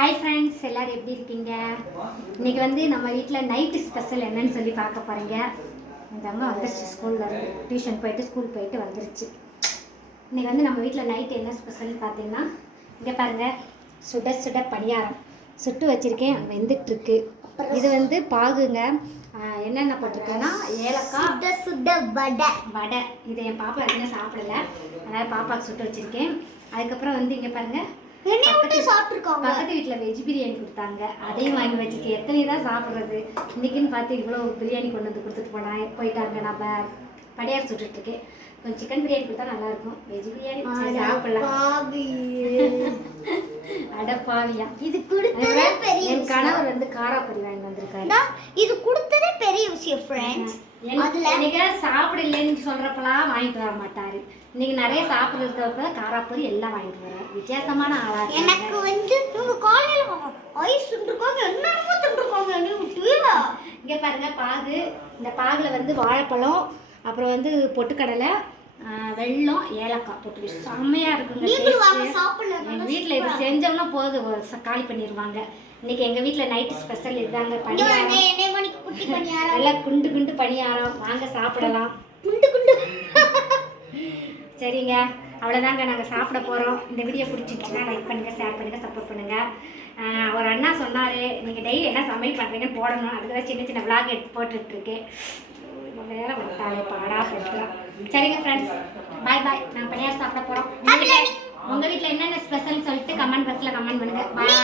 Hi friends, எல்லோரும் எப்படி இருக்கீங்க? இன்றைக்கி வந்து நம்ம வீட்டில் நைட்டு ஸ்பெஷல் என்னன்னு சொல்லி பார்க்க போகிறீங்க. எங்கள் அம்மா வந்துருச்சு ஸ்கூலில், டியூஷன் போயிட்டு ஸ்கூல் போயிட்டு வந்துருச்சு. இன்றைக்கி வந்து நம்ம வீட்டில் நைட்டு என்ன ஸ்பெஷல்னு பார்த்தீங்கன்னா, இங்கே பாருங்கள், சுட சுட பணியாரம் சுட்டு வச்சுருக்கேன், வெந்துட்டுருக்கு. இது வந்து பாகுங்க. என்னென்ன போட்டிருக்கேன்னா ஏலக்காய், சுட வடை வடை. இதை என் பாப்பா எதுவுமே சாப்பிடலை, அதனால் பாப்பாவுக்கு சுட்டு வச்சுருக்கேன். அதுக்கப்புறம் வந்து இங்கே பாருங்கள், பக்கத்து வீட்டில் வெஜ் பிரியாணி கொடுத்தாங்க, அதையும் வாங்கி வச்சுருக்கேன். எத்தனை தான் சாப்பிட்றது? இன்றைக்கின்னு பார்த்து இவ்வளோ பிரியாணி கொண்டு வந்து கொடுத்துட்டு போயிட்டாங்க. நம்ம படையார் சுட்டுட்ருக்கேன். கொஞ்சம் சிக்கன் பிரியாணி கொடுத்தா நல்லாயிருக்கும். வெஜ் பிரியாணி சாப்பிடலாம். அடப்பாவியா, இது கொடுத்ததே பெரிய என் கணவர் வந்து காராப்பொரி வாங்கி வந்திருக்காரு. இது கொடுத்ததே பெரிய விஷயம் ஃப்ரெண்ட்ஸ். இன்னைக்கு சாப்பிடலன்னு சொல்றப்பெல்லாம் வாங்கிட்டு வர மாட்டாரு. இன்னைக்கு நிறைய சாப்பிடுறப்ப காராப்பொரி எல்லாம் வாங்கிட்டு வராரு. வித்தியாசமான ஆளா. எனக்கு வந்து இவங்க காலையில ஐஸ் சுட்டுருக்காங்க, என்னென்னமோ சுட்டுருக்காங்க. இங்க பாருங்க பாகு. இந்த பாகுல வந்து வாழைப்பழம், அப்புறம் வந்து பொட்டுக்கடலை, வெல்லம், ஏலக்காய் போட்டு செம்மையா இருக்குங்க. எங்கள் வீட்டில் இது செஞ்சோம்னா போதும், காலி பண்ணிடுவாங்க. இன்னைக்கு எங்கள் வீட்டில் நைட்டு ஸ்பெஷல் இதுதாங்க, பணியாரம். நல்லா குண்டு குண்டு பணியாரம், வாங்க சாப்பிடலாம். குண்டு குண்டு. சரிங்க, அவ்வளோதாங்க, நாங்கள் சாப்பிட போகிறோம். இந்த வீடியோ பிடிச்சிருச்சுன்னா லைக் பண்ணுங்கள், ஷேர் பண்ணுங்கள், சப்போர்ட் பண்ணுங்கள். ஒரு அண்ணா சொன்னார், நீங்கள் டெய்லி என்ன சமையல் பண்ணுறீங்கன்னு போடணும். அதுக்கு தான் சின்ன சின்ன விளாக் எடுத்து போட்டுட்ருக்கேன். வேற வந்துட்டாலே பாடா சொல்கிறேன். சரிங்க ஃப்ரெண்ட்ஸ், பாய் பாய். நாங்கள் பணியாரம் சாப்பிட போகிறோம். உங்கள் வீட்டில் என்னென்ன ஸ்பெஷல்னு சொல்லிட்டு கமெண்ட் பாக்ஸில் கமெண்ட் பண்ணுங்கள். பாய்.